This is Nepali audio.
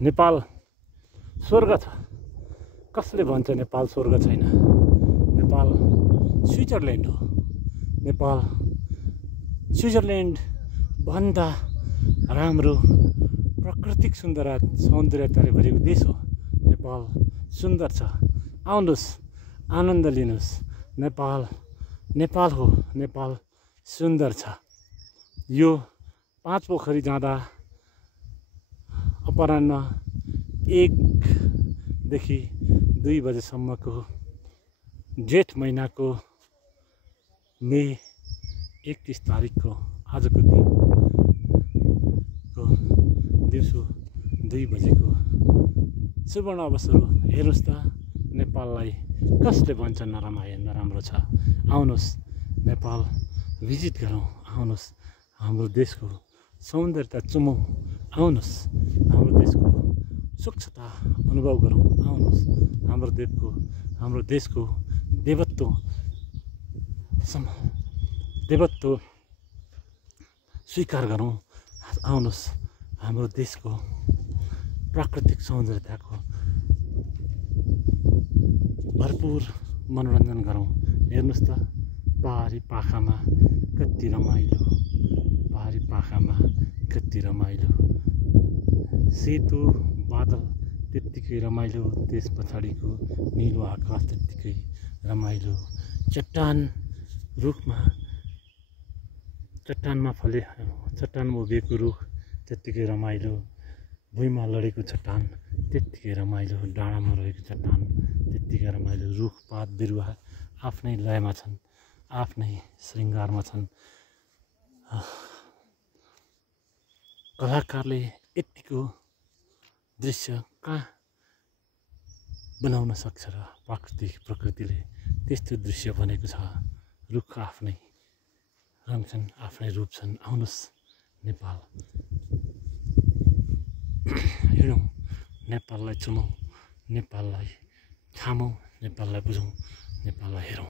नेपाल स्वर्ग छ। कसले भन्छ नेपाल स्वर्ग छैन? नेपाल स्विजरल्यान्ड हो। नेपाल स्विजरल्यान्ड भन्दा राम्रो प्राकृतिक सौन्दर्यताले भरिएको देश हो। नेपाल सुन्दर छ। आउनुहोस्, आनन्द लिनुहोस्। नेपाल नेपाल हो। नेपाल सुन्दर छ। यो 5 पोखरी जाँदा अपराह्न 1 देखि 2 बजेसम्मको जेठ महिनाको मे 31 तारिकको आजको दिनको दिउँसो 2 बजेको सुवर्ण अवसर हो। हेर्नुहोस् त, नेपाललाई कसले भन्छ नराम्रो छ? आउनुहोस्, नेपाल भिजिट गरौँ। आउनुहोस्, हाम्रो देशको सौन्दर्यता चुमौँ। आउनुहोस्, हाम्रो देशको स्वच्छता अनुभव गरौँ। आउनुहोस्, हाम्रो देशको देवत्व स्वीकार गरौँ। आउनुहोस्, हाम्रो देशको प्राकृतिक सौन्दर्यताको भरपुर मनोरञ्जन गरौँ। हेर्नुहोस् त, पहाडी पाखामा कति रमाइलो, सेतो बादल त्यत्तिकै रमाइलो, त्यस पछाडिको निलो आकाश त्यत्तिकै रमाइलो, चट्टानमा उभिएको रुख त्यत्तिकै रमाइलो, भुइँमा लडेको चट्टान त्यत्तिकै रमाइलो, डाँडामा रहेको चट्टान त्यत्तिकै रमाइलो। रुखपात बिरुवा आफ्नै लयमा छन्, आफ्नै श्रृङ्गारमा छन्। कलाकारले यतिको दृश्य कहाँ बनाउन सक्छ र प्रकृतिले त्यस्तो दृश्य बनेको छ। रुख आफ्नै रङ छन्, आफ्नै रूप छन्। आउनुहोस्, नेपाल हिँडौँ, नेपाललाई चुमौँ, नेपाललाई खामौँ, नेपाललाई बुझौँ, नेपाललाई हेरौँ।